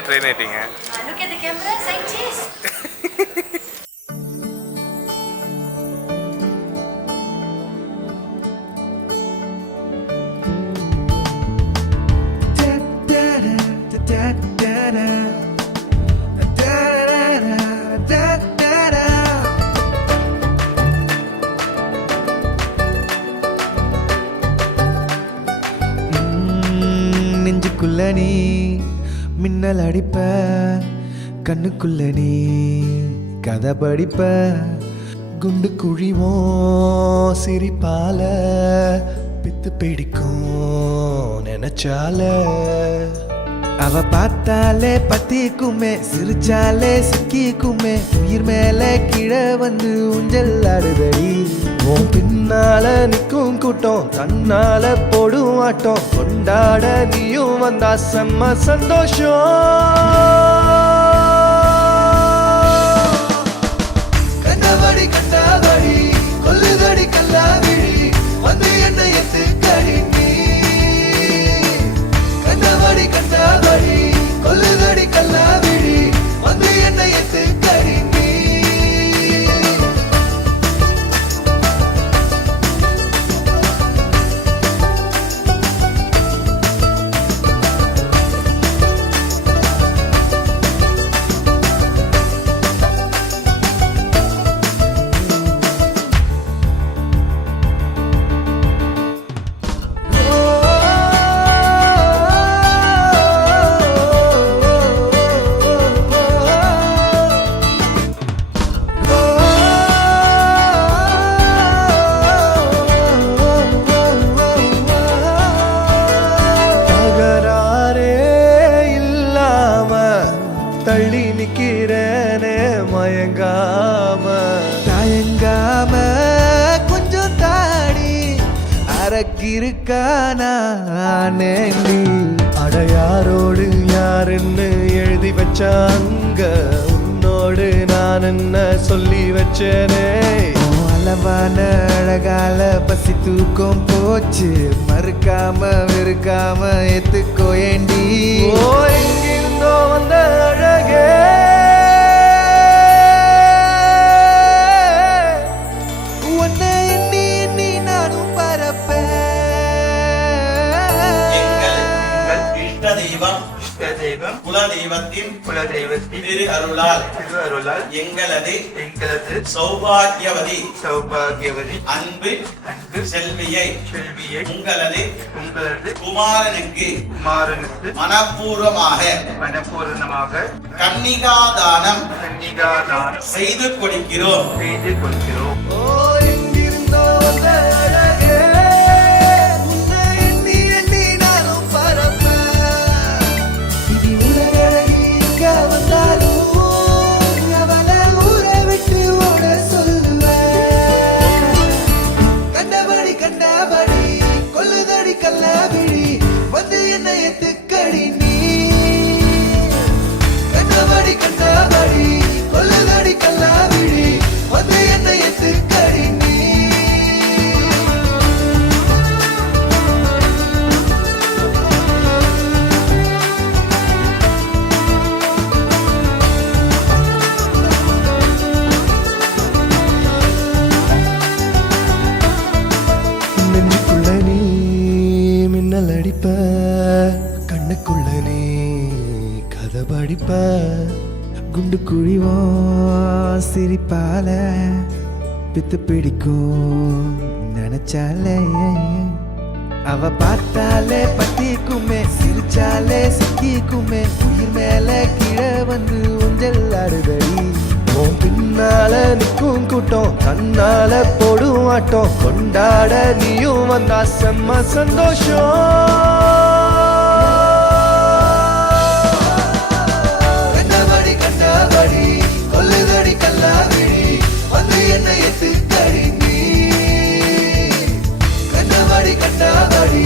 அப்படியே ட்ரெயின் ஆயிட்டீங்க. Look at the camera, say cheese. நெஞ்சுக்குள்ள நீ மின்னல் அடிப்ப, கண்ணுக்குள்ள நீ கதை படிப்ப, குண்டு குழிவோம் சிரிப்பால பித்து பிடிக்கும் நினைச்சால. அவ பார்த்தாலே பத்திக்குமே, சிரிச்சாலே சிக்கிக்குமே, உயிர் மேல கீழே வந்து ஊஞ்சல் ஆடுதடி. உன் பின்னால நிற்கும் கூட்டம், தன்னால போடும் ஆட்டம், கொண்டாட நீயும் வந்தா செம்ம சந்தோஷம். கண்டபடி கண்டபடி கொல்லுதடி கல்லாவிழி, வந்து என்ன எத்து கடி நீ. கண்டபடி கண்டபடி கொல்லுதடி கல்லாவிழி, வந்து என்ன எத்து கடி நீ. தள்ளி நிக்கிறேனே மயங்காம தயங்காம, கொஞ்சம் தாடி அரக்கிருக்கானா நேண்டி. அடையாரோடு யாருன்னு எழுதி வச்சாங்க, உன்னோடு நான் என்ன சொல்லி வச்சேனே. அளவான அழகால பசி தூக்கம் போச்சு, மறுக்காம வெறுக்காம எத்துக்கோ ஏண்டி. ஓ எங்கிருந்தோ வந்த அழகே, உன்னை எண்ணி எண்ணி நானும் பரப்பேன். இஷ்ட தெய்வம் குலதெய்வத்தின் திரு அருளால் எங்களது சௌபாகியவதி அன்பு செல்வியை உங்களது குமாரனுக்கு மனப்பூர்வமாக கன்னிகாதானம் செய்து கொடுக்கிறோம். ஓ எங்கிருந்தோ வந்த அழகே, உன்னை எண்ணி எண்ணி நானும் பரப்பேன். இது உலகழகி எங்க வந்தாலும் அவளை ஊரை விட்டு ஓட சொல்லுவேன். கண்டபடி கண்டபடி கொல்லுதடி கல்லாவிழி, வந்து என்ன எத்துக்கடி நீ. கண்டபடி கண்டபடி கொல்லுதடி கல்லாவிழி, வந்து என்ன எத்துக்கடி நீ. நெஞ்சுக்குள்ள நீ மின்னல் அடிப்ப, கண்ணுக்குள்ள நீ கதை படிப்ப, குண்டு குழிவோம் சிரிப்பால பித்து பிடிக்கும் நினைச்சாலே. அவ பார்த்தாலே பத்திக்குமே, சிரிச்சாலே சிக்கிக்குமே, உயிர் மேல கீழே வந்து ஊஞ்சல் ஆடுதடி. உன் பின்னால நிற்கும் கூட்டம், தன்னால போடும் ஆட்டம், கொண்டாட நீயும் வந்தா செம்ம சந்தோஷம். கண்டபடி கண்டபடி கொல்லுதடி கல்லாவிழி, வந்து என்ன எத்து கடி நீ. கண்டபடி கண்டபடி